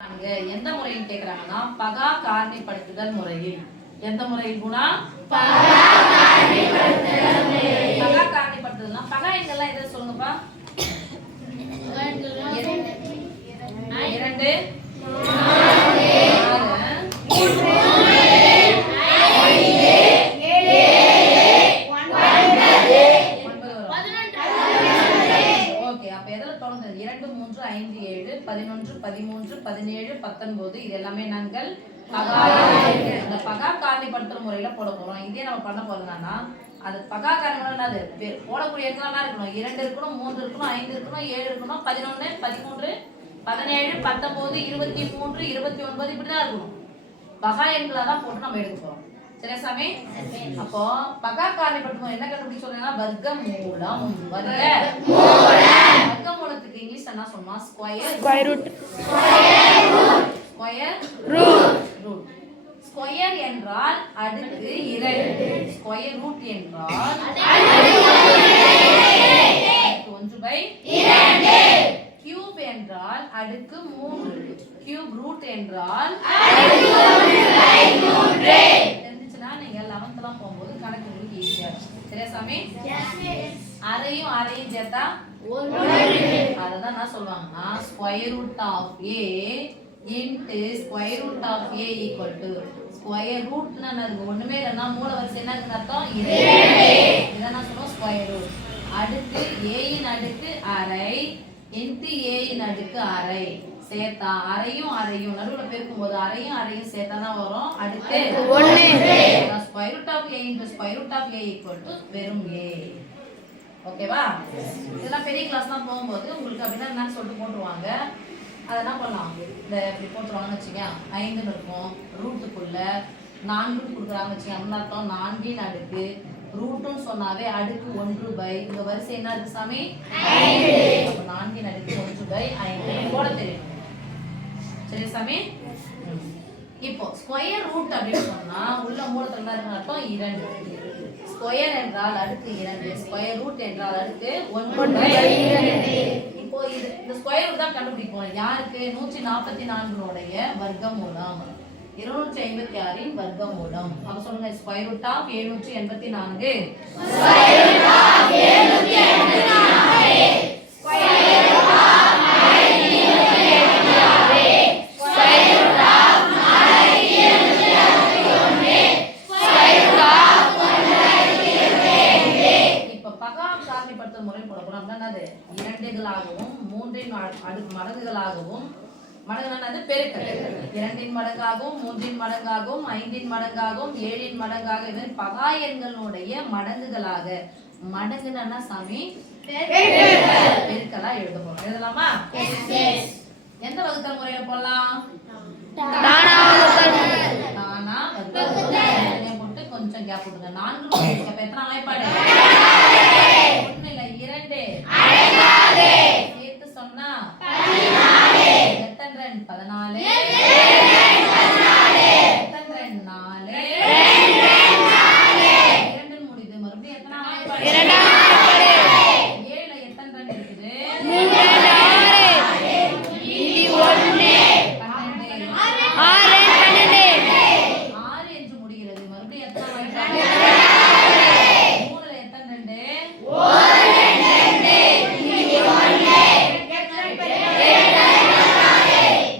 எந்த முறையில் கேக்குறாங்கன்னா பகா காரணிப்படுத்துதல் முறையில். எந்த முறையில் குணா? பகா காரணிப்படுத்துதல்னா பகா எண்கள்லாம் எதை சொல்லுங்கப்பா? 2 11 13 17 19 இது எல்லாமே நாங்கள் பகா காரணிப்படுத்துற முறையில போட போறோம். இதே நம்ம பண்ண போறோம்னா அது பகா காரணிப்படுறது போடக்கூடிய இடத்துல இருக்கணும். 2 இருக்கணும், 3 இருக்கணும், 5 இருக்கணும், 7 இருக்கணும், 11 13 17 19 23 29 இப்படிதான் இருக்கணும். பகா எண்களா தான் போட்டு நம்ம எடுக்க போறோம். சரி சாமி? அப்போ பகா காரணிப்படுத்தும் என்ன கண்டுபிடிக்க சொல்றேன்னா வர்க்கமூலம். வர்க்கமூலத்துக்கு இங்கிலீஷ்ல என்ன சொல்லுமா? Square root. ஸ்கொயர் என்றால் அடுக்கு 2. ஸ்கொயர் ரூட் என்றால் அடுக்கு 1/2. கியூப் என்றால் அடுக்கு 3. கியூப் ரூட் என்றால் தெரிஞ்சுச்சுன்னா நீங்க 11th எல்லாம் போகும்போது கணக்கு உங்களுக்கு ஈஸியா இருக்கும். சரியா சாமி? அரையும் சேர்த்தா அததான் என்ன சொல்லுவாங்கன்னா square root of A into square root of A equal to square ரூட்னா ஒண்ணுமே இல்லைன்னா மூல வரிசை என்னன்னு அர்த்தம்? இதான் சொல்லுவோம் ஸ்கொயர் ரூட். அடுக்கு ஏயின் அடுக்கு அரை இன்டு ஏயின் அடுக்கு அரை சேர்த்தா அரையும் நடுவுல பெருக்கும் போது அரையும் சேர்த்தா தான் வரும் அடுக்கு 1. Square root of A into square root of A equal to வெறும் ஏ. ஓகேவா? இதெல்லாம் பெரிய கிளாஸ்லாம் போகும்போது உங்களுக்கு அப்படின்னா என்னன்னு சொல்லிட்டு போட்டுருவாங்க. அதை என்ன பண்ணலாம்? இந்த இப்படி போட்டுருவாங்கன்னு வச்சுக்க 5ன்னு இருக்கும். ரூட்டுக்குள்ள 4 கொடுக்குறாங்கன்னு வச்சுக்க அந்த அர்த்தம் 4 அடுக்கு ரூட்டுன்னு சொன்னாவே அடுக்கு 1/. இந்த வரிசை என்ன இருக்கு சாமி? 5. 4 அடுக்கு 1/5 போட தெரியும். சரி சாமி? இப்போ ஸ்கொயர் ரூட் அப்படின்னு சொன்னா உள்ள மூலத்துல என்ன இருக்குன்னு அர்த்தம்? 2. ஸ்கொயர் என்றால் அடுக்கு 2. ஸ்கொயர் ரூட் என்றால் அடுக்கு 1/2. இப்போ இந்த ஸ்கொயர் ரூட் தான் கண்டுபிடிப்போம். யாருக்கு? 144 உடைய வர்க்கமூலம் 256 இன் வர்க்கமூலம். அப்ப சொல்லுங்க square root of 784. Square root of 784. Square root of 784. Square root of 761. Square root of 122. இப்ப பகா காரணிப்படுத்தும் முறை போட போறோம். அப்படின்னா அது 2களாகவும் 3இன் மடங்குகளாகவும் மடங்குனாது பெருக்கல் 2இன் மடங்காகவும் 3இன் மடங்காகவும் 5இன் மடங்காகவும் 7இன் மடங்காக இது பகா எண்களுடைய மடங்குகளாக மடங்குனா சாமி பெருக்கலா எழுத போறோம். எழுதலாமா? எந்த வகுத்தல் முறையில போடலாம்? தானா வகுத்தல் போட்டு கொஞ்சம் கேப் விடுங்க. 4 அப்ப எத்தனை வாய்ப்பாடு? 1 இல்ல 2 சேர்த்து சொன்னா 14 14 2 முடியுது. மறுபடியும் எத்தனை வாய்ப்பாடு? 7ல எத்தனை ரன் இருக்குது? 6 என்று முடிகிறது. மறுபடியும் எத்தனை வாய்ப்பாடு? 3ல எத்தனை ரெண்டு?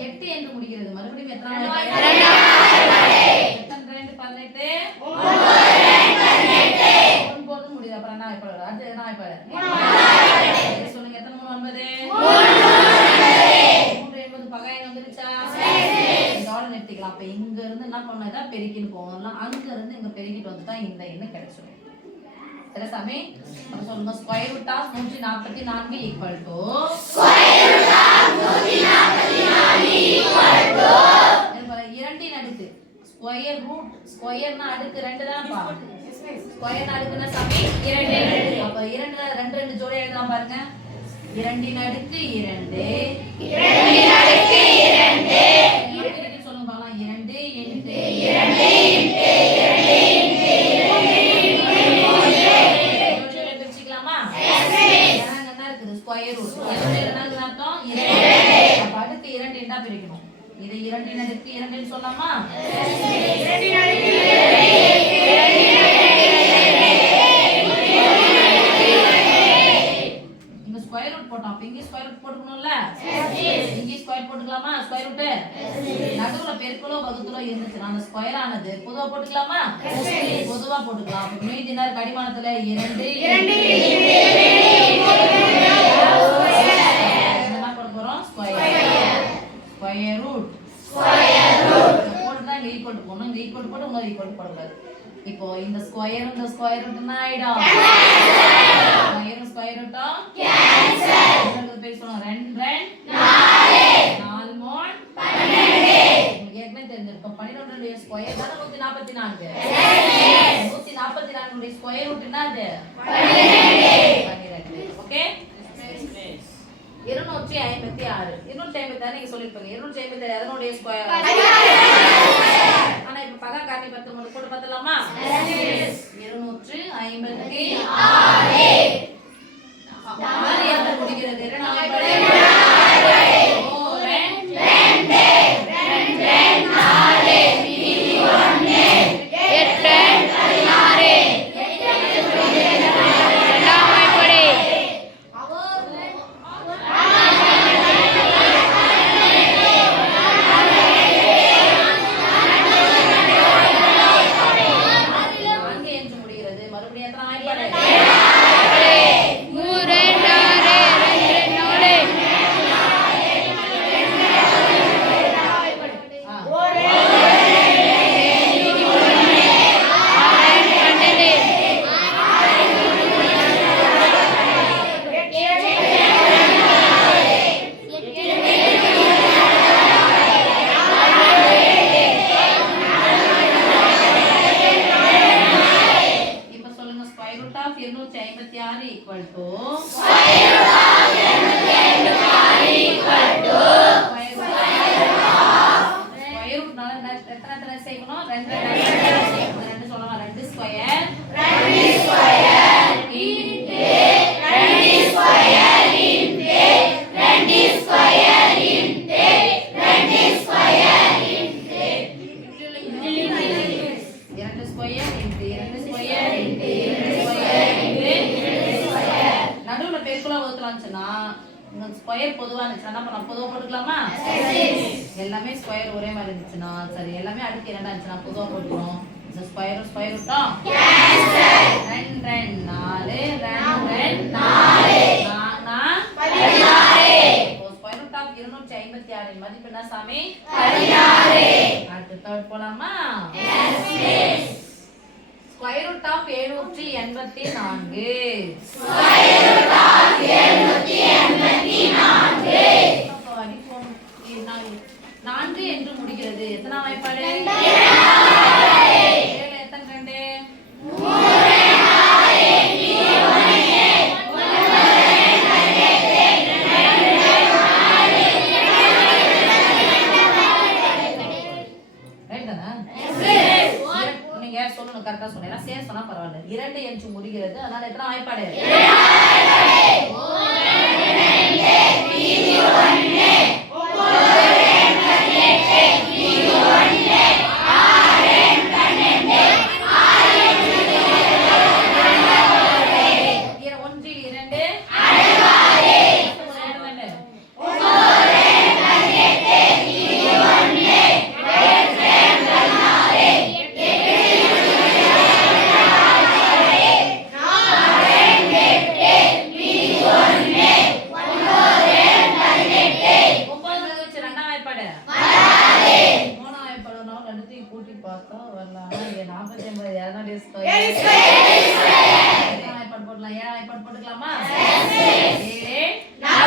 8 என்று முடிகிறது. மறுபடியும் எத்தனை வாய்ப்பாடு? 8 2 18 9 முடியுது. அப்புறம் என்ன வாய்ப்பாடு? அடுத்து என்ன வாய்ப்பாடு? சொல்லுங்க எத்தனை 3 9 3 என்பது பகா எண் வந்துருச்சா? இதோட நிறுத்திக்கலாம். அப்ப இங்க இருந்து என்ன பண்ணா பெருக்கின்னு போகலாம். அங்க இருந்து இங்க பெருக்கிட்டு வந்துட்டா இந்த எண்ணு கிடைச்சிடும். சரி சாமி? அப்ப சொல்லுங்க square root of 144 equal to square root of 144 equal to 2இன் அடுக்கு ஸ்கொயர் ரூட் ஸ்கொயர்னா அடுக்கு 2 தான்ப்பா. ஸ்கொயர்னா அடுக்குனா சாமி 2. அப்ப 2ல 2 ஜோடி எழுதலாம் பாருங்க. 2இன் அடுக்கு 2 2இன் அடுக்கு 2 இது சொல்லுங்க பாக்கலாம். 2 இன்டு 2 இன்டு 2 பிரிச்சுக்கலாமா? எஸ் என்ன இருக்குது? Square root. 2 என்னன்னு அர்த்தம்? 2. அப்ப அடுக்கு 2 என்ன பிரிக்கணும்? இது 2 இன் அடுக்கு 2 ன்னு சொல்லலாமா? இங்க ஸ்கொயர் ரூட் போட்டோம். அப்ப இங்க ஸ்கொயர் ரூட் போட்டுக்கணும்ல? இங்க ஸ்கொயர் போட்டுக்கலாமா? ஸ்கொயர் ரூட் நடுவுல பெருக்கலோ வகுத்தலோ இருந்துச்சுன்னா அந்த ஸ்கொயர் ஆனது பொதுவா போட்டுக்கலாமா? பொதுவா போட்டுக்கலாம். அப்ப மீதி என்ன கடிமானத்துல 2 என்ன போட போறோம்? ஸ்கொயர் ரூட் போட்டுதான் இங்க ஈக்குவல் போடணும். இங்க ஈக்குவல் போட்டு இன்னொரு ஈக்குவல் போடக்கூடாது. இப்போ இந்த ஸ்கொயர் ரூட் ஆயிடும். ஸ்கொயர் ரூட்டா கேன்சல். பேசணும் 2 4 3 12. ஏற்கனவே தெரிஞ்சிருக்கும் 12 உடைய ஸ்கொயர் தான 144. 144 உடைய ஸ்கொயர் ரூட் என்னது? 12. ஓகே 256. 256 நீங்க சொல்லிருப்பீங்க. 256 எதனுடைய ஸ்கொயர்? ஆனா இப்ப பகா காரணி 13 போட்டு பார்த்தலாமா? 256 6 என்று முடிகிறது. ஸ்கொயர் பொதுவா இருந்துச்சுன்னா நம்ம பொதுவா போட்டுக்கலாமா? எல்லாமே ஸ்கொயர் ஒரே மாதிரி இருந்துச்சுன்னா சரி, எல்லாமே அடுக்கு 2 இருந்துச்சுன்னா பொதுவா போட்டுறோம். இந்த ஸ்கொயர் ரூட்டா கேன்சல். 2 2 4 2 4 16. ஸ்கொயர் ரூட் ஆஃப் 256 இன் மதிப்பு என்ன சாமி? 16. அடுத்து தேர்ட் போலாமா? Square root of 784. Square root of 784 4 என்று முடிகிறது. எத்தனை வாய்ப்பாடு? 7 எத்தனை 2? 3 நீங்க சொல்லணும், கரெக்டா சொன்னீங்க. சேஸ் சொன்னா பரவாயில்லை. 2 என்று முடிகிறது. அதனால எத்தனை வாய்ப்பாடு?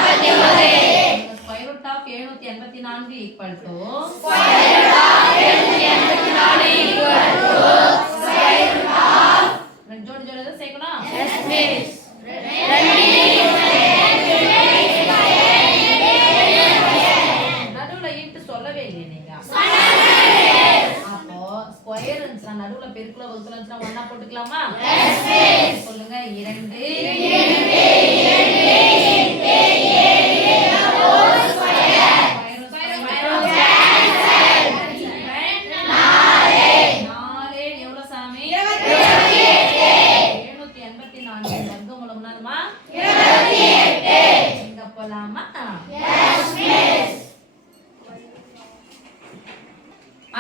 784 equal to square root of 784 equal to square root of ஜோடி ஜோடி சேர்க்கணும். Yes miss. நடுவுல இன்ட் சொல்லவே இல்லை நீங்க. அப்போ ஸ்கொயர் இருந்துச்சுனா நடுவுல பெருக்கல வகுத்தல இருந்துச்சுனா ஒண்ணா போட்டுக்கலாமா? Yes miss. சொல்லுங்க 2 2 2 2 2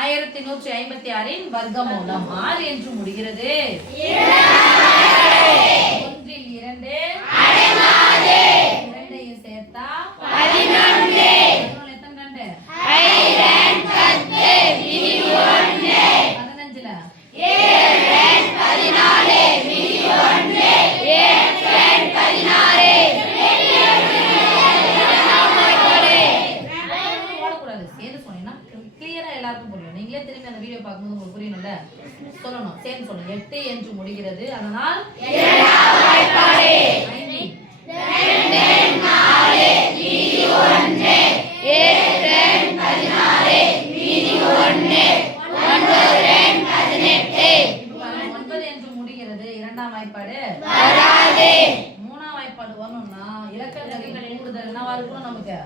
1156 வர்க்கமூலம் 6 என்று முடிகிறது. 1 இல் 2 2ஐயும் சேர்த்தா 11. எத்தனை 2? 15 எல்லாருக்கும் புரியும். நீங்களே திரும்பி அந்த வீடியோ பார்க்கும்போது உங்களுக்கு புரியணும்ல, சொல்லணும். சேர்ந்து சொல்லணும். 8 என்று முடிகிறது. அதனால் 9 என்று முடிகிறது. இரண்டாம் வாய்ப்பாடு வராது. மூணாம் வாய்ப்பாடு வரணும்னா இலக்கங்களின் கூடுதல் என்னவா இருக்கணும் நமக்கு?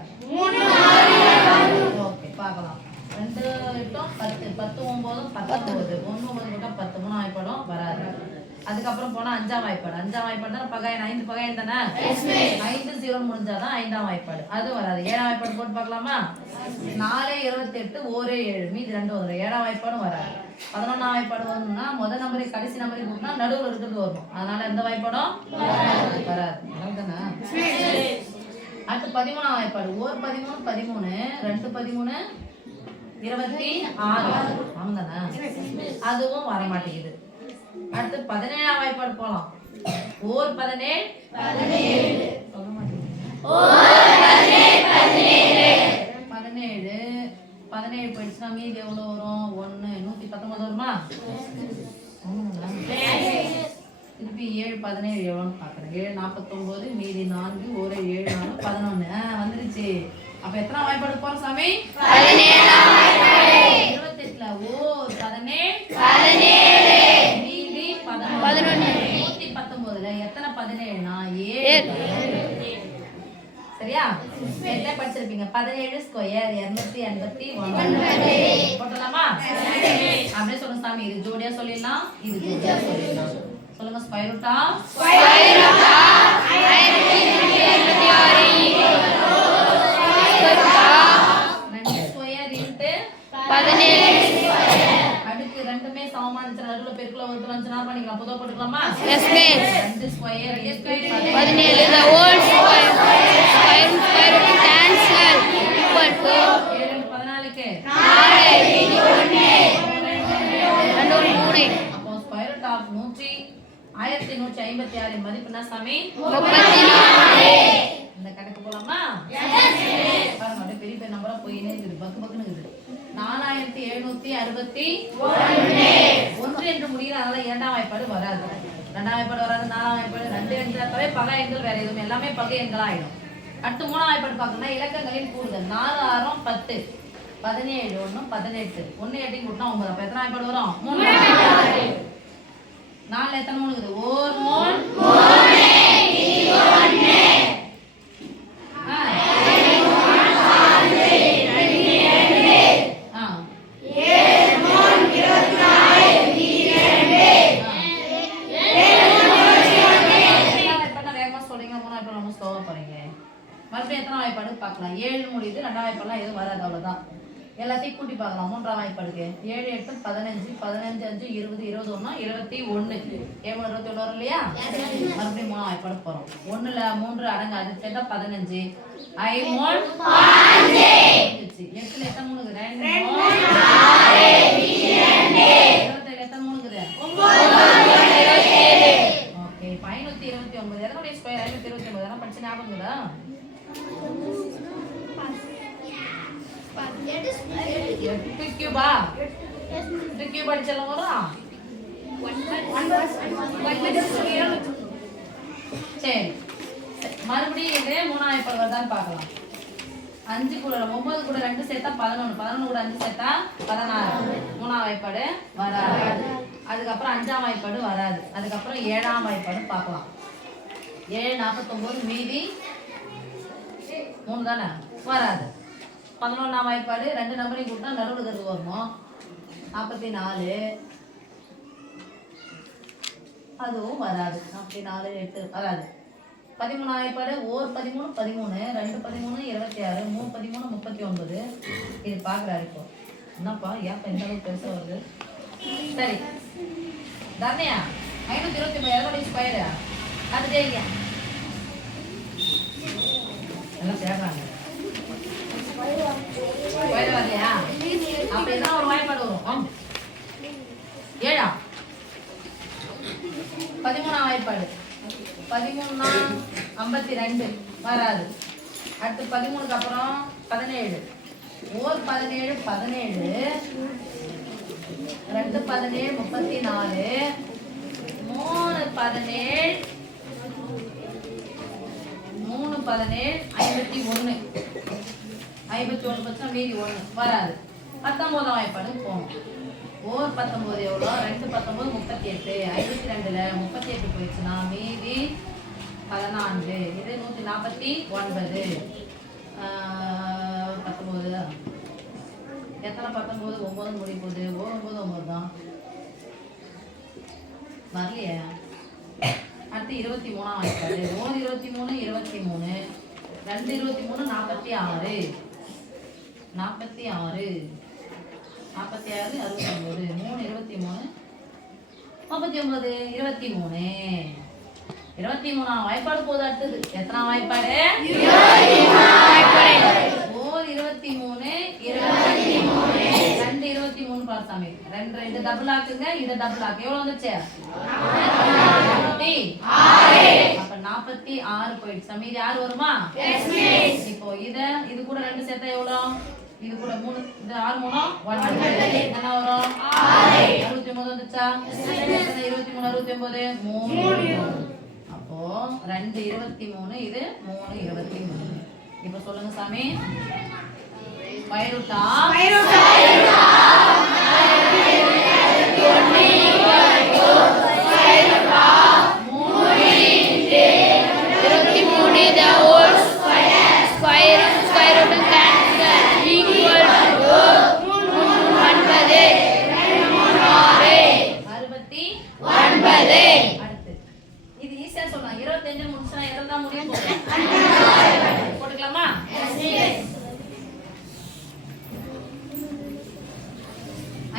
ஓகே, பார்க்கலாம். 2 8 10 10 9 19 1 9 10 மூணாம் வாய்ப்பாடும் வராது. அதுக்கப்புறம் போனா அஞ்சாம் வாய்ப்பாடு. அஞ்சாம் வாய்ப்பாடு தான் பகையன் 5 பகையன் தானே? 5 0 முடிஞ்சாதான் ஐந்தாம் வாய்ப்பாடு. அது வராது. ஏழாம் வாய்ப்பாடு போட்டு பார்க்கலாமா? 4 28 1 7 மீதி 2 வரும். ஏழாம் வாய்ப்பாடும் வராது. 11ஆம் வாய்ப்பாடு வரணும்னா முதல் நம்பரை கடைசி நம்பரை கூட்டினா நடுவில் இருக்கிறது வரும். அதனால எந்த வாய்ப்பாடும் வராது. அவ்வளவுதானே? அடுத்து 13ஆம் வாய்ப்பாடு. 1 13 13 2 13 26. ஆமாதானே? அதுவும் வர மாட்டேங்குது. அடுத்து 17ஆம் வாய்ப்பாடு போலாம். 1 17 சொல்ல மாட்டேங்குது. 17 போயிடுச்சுன்னா மீதி எவ்வளவு வரும்? 1 119 வருமா? திருப்பி 7 17 எவ்வளோன்னு பார்க்குறேன். 7 49 மீதி 4 1 7 4 11 வந்துருச்சு. அப்ப எத்தனை வாய்ப்பாடு போறோம் சாமி? 28ல 17 மீதி 11 119ல எத்தனை 17னா 7. சரியா? என்ன படிச்சிருப்பீங்க? 17 ஸ்கொயர் 289 போட்டலாமா? அப்படியே சொல்லுங்க சாமி. இது ஜோடியா சொல்லிடலாம், இது ஜோடியா சொல்லிடலாம். சொல்லுங்க. Square root of 2 square into 17. அடுத்து ரெண்டுமே சமமா இருந்துச்சு. நடுவுல பெருக்கல வகுத்துல வந்துச்சுனா பண்ணிக்கலாம். பொதுவா போட்டுக்கலாமா? Yes miss. 2 square into 17 the whole square cancel equal to 7 14க்கு 4 மீதி 1 2 3. அப்போ ஸ்கொயர் ரூட் ஆஃப் 1156 இன் மதிப்பு என்ன சாமி? 34. இந்த கணக்கு போலாமா? Yes miss. பாருங்க, அப்படியே பெரிய பெரிய நம்பரா போயினே இருக்குது. பக்கு பக்குன்னு இருக்குது. 4761 என்று முடிகிற. அதனால இரண்டாம் வாய்ப்பாடு வராது. ரெண்டாம் வாய்ப்பாடு வராது. நாலாம் வாய்ப்பாடு 2 என்றாலே பகை எண்கள் வேற எதுவும் எல்லாமே பகை எண்களா ஆயிடும். அடுத்து மூணாம் வாய்ப்பாடு பார்க்கணும்னா இலக்கங்களின் கூடுதல். 4 6 10 17 1 18 1 8 கூட்டினா 9. அப்ப எத்தனை வாய்ப்பாடு வரும்? 3. 4ல எத்தனை 3 இருக்குது? 1 3 மறுபடியும் எத்தனை வாய்ப்பாடு பார்க்கலாம்? 7 முடியுது. ரெண்டாம் வாய்ப்பாடுலாம் எதுவும் வராது. அவ்வளவுதான். எல்லாத்தையும் கூட்டி பார்க்கலாம். மூன்றாம் வாய்ப்பாடுக்கு 7 8 15 15 5 20 21 21 21 வரும் இல்லையா? மறுபடியும் மூணாம் வாய்ப்பாடு போறோம். 1ல 3 அடங்காது. சேர்த்தா 15 5 3 5 8ல எத்தனை 3 இருக்குது? 2 27 எத்தனை 3 இருக்குது? 9 ஓகே. 529 எதனுடைய ஸ்கொயர்? 529 எதனா படிச்சு ஞாபகம் இருக்குதா? 8 கியூபா? 8 கியூப் அடிச்சாலும் வரும். சரி, மறுபடியும் இது மூணாம் வாய்ப்பாடு வருதான்னு பார்க்கலாம். 5 கூட 9 கூட 2 சேர்த்தா 11 11 கூட 5 சேர்த்தா 16. மூணாம் வாய்ப்பாடு வராது. அதுக்கப்புறம் அஞ்சாம் வாய்ப்பாடு வராது. அதுக்கப்புறம் ஏழாம் வாய்ப்பாடு பார்க்கலாம். 7 49 மீதி 3 தானே? வராது. 11ஆம் வாய்ப்பாடு 2 நம்பரையும் கூட்டினா நடுவில் இருக்கிறது வரணும். 44 அதுவும் வராது. 44 8 வராது. 13ஆம் வாய்ப்பாடு 1 13 13 2 13 26 3 13 39 இது பார்க்குறாரு. இப்போ என்னப்பா ஏப்பா இந்த அளவுக்கு பெருசா வருது? சரி தரணையா 529 எதோட ஸ்கொயர் அது ஜெயிங்க எல்லாம் சேர்றாங்க ஸ்கொயர் வரலையா? அப்படின்னா ஒரு வாய்ப்பாடு வரும் 7 13ஆம் வாய்ப்பாடு 13 52 வராது. அடுத்து 13க்கு அப்புறம் 17 ஓர் 17 17 2 17 34 3 17 3 17 51 51 பட்சம் மீதி 1 வராது. 19ஆம் வாய்ப்பாடு போகும். ஓர் 19 எவ்வளோ? 2 19 38 52ல 38 போயிடுச்சுன்னா மீதி 14 இது 149 19 எத்தனை 19 9 முடிய போகுது. 9 9 தான் வரலையே. அடுத்து 23ஆம் வாய்ப்பாடு ஓர் 23 23 2 23 46 46 46 69 3 23 39 23 23ஆம் வாய்ப்பாடு போது. அடுத்தது எத்தனாம் வாய்ப்பாடு? ஓர் 23 23 2 23 பார்த்தாமே 2 2 டபுள் ஆக்குங்க. இத டபுள் ஆக்கு எவ்வளவு வந்துச்சு? 46. அப்ப 46 போயிடுச்சு. மீதி 6 வருமா? இப்போ இது கூட 2 சேர்த்தா எவ்வளவு? இது கூட 3 இது 6 3 9 என்ன வரும்? 69 வந்துச்சா? 23 69 3 அப்போ 2 23 இது 3 23. இப்போ சொல்லுங்க சாமி ஸ்கொயர் ரூட்டா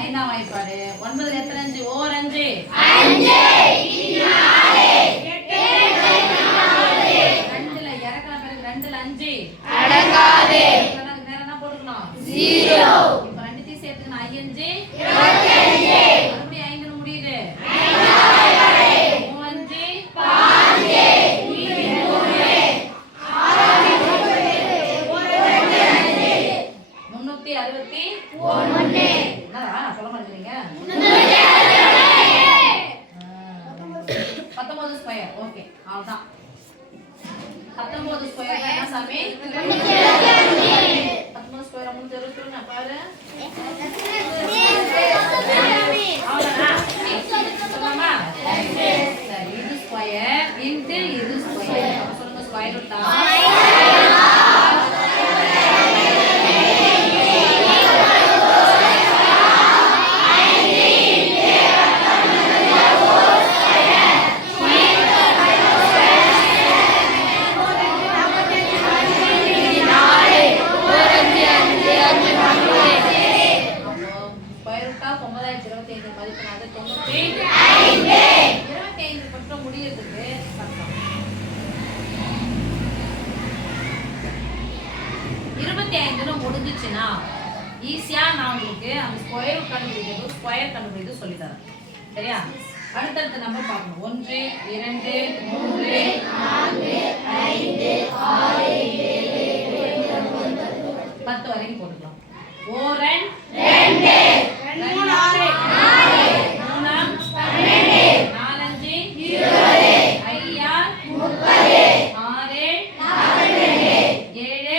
ஐந்தாம் வாய்ப்பாடு 9 எத்தனை 5 ஓர் 5 2ல இறக்கன பிறகு 2ல 5 அடங்காது. வேற என்ன போட்டுக்கணும்? 0. இப்போ ரெண்டுத்தையும் சேர்த்துக்கணும் 5 25 மறுபடியும் 5 ன்னு முடியுது 19 ஸ்கொயர். ஓகே அவ்வளவுதான். 19 ஸ்கொயர் என்ன சாமி? 19 ஸ்கொயர் 320 பாரு. அவ்வளவுதான். சொல்லலாமா? சரி இது ஸ்கொயர் இன்டு இது ஸ்கொயர். அப்ப சொல்லுங்க ஸ்கொயர் ரூட்டா முடிஞ்சிச்சுன்னா ஈஸியா நான் உங்களுக்கு அந்த ஸ்கொயர் கண்டுபிடிக்கிறது ஸ்கொயர் கண்டுபிடிக்கிறது சொல்லி தரேன். சரியா? அடுத்தடுத்த நம்பர் பார்க்கணும். 1 2 3 4 5 6 7 10 வரைக்கும் போட்டுக்கலாம். ஓரன் 2 3 4 3 12 4 20 ஐயார் 30 6 42 7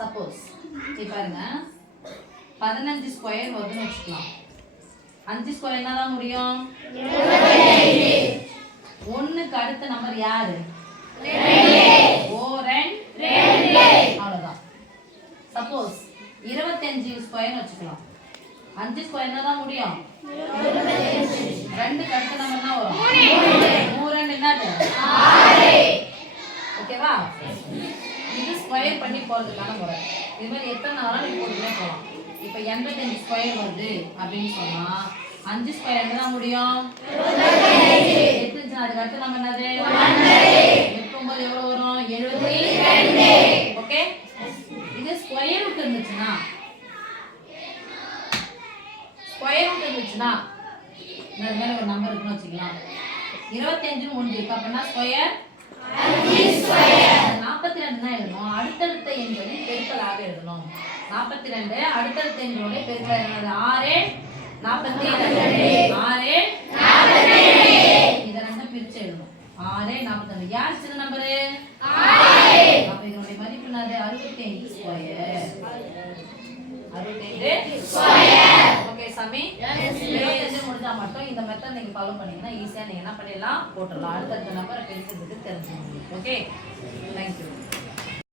சப்போஸ் பாருங்க 15 ஸ்கொயர் வருதுன்னு வச்சுக்கலாம். 5 ஸ்கொயர் என்னதான் முடியும்? 1க்கு அடுத்த நம்பர் யாரு? 2 ஓரன் 2 அவ்வளவுதான். சப்போஸ் 25 ஸ்கொயர் வச்சுக்கலாம். 5 ஸ்கொயர் என்னதான் முடியும்? 2க்கு அடுத்த நம்பர் என்ன வரும்? 3 2 என்னது? 6 போறதுக்கான முறை. இது மாதிரி எத்தனை நாளாக நீங்க போட்டுட்டே போகலாம். இப்போ 85 ஸ்கொயர் வருது அப்படின்னு சொன்னா 5 ஸ்கொயர் என்ன முடியும்? 8. அதுக்கு அடுத்து நம்ம என்னது? 8 எவ்வளவு வரும்? 72. ஓகே, இது ஸ்கொயர் ரூட் இருந்துச்சுன்னா இந்த மாதிரி ஒரு நம்பர் இருக்குன்னு வச்சுக்கலாம். 25 1 இருக்கு அப்படின்னா ஸ்கொயர் 42 தான் எழுதணும். அடுத்தடுத்த எண்களின் பெருக்கலாக எழுதணும். 42 அடுத்தடுத்த எண்களுடைய பெருக்கல் என்னது? 6 42 6 42 இத ரெண்டும் பிரிச்சு எழுதணும். 6 42 யார் சின்ன நம்பர்? 6. அப்ப இதனுடைய மதிப்பு என்னது? 65 ஸ்கொயர். 65 ஸ்கொயர். ஓகே சாமி, 25 முடிஞ்சா மட்டும் இந்த மெத்தட் நீங்க ஃபாலோ பண்ணீங்கன்னா ஈஸியா நீங்க என்ன பண்ணிடலாம்? போட்டுடலாம். அடுத்தடுத்த நம்பரை பெருக்கிறதுக்கு தெரிஞ்சுக்கணும். Okay, thank you.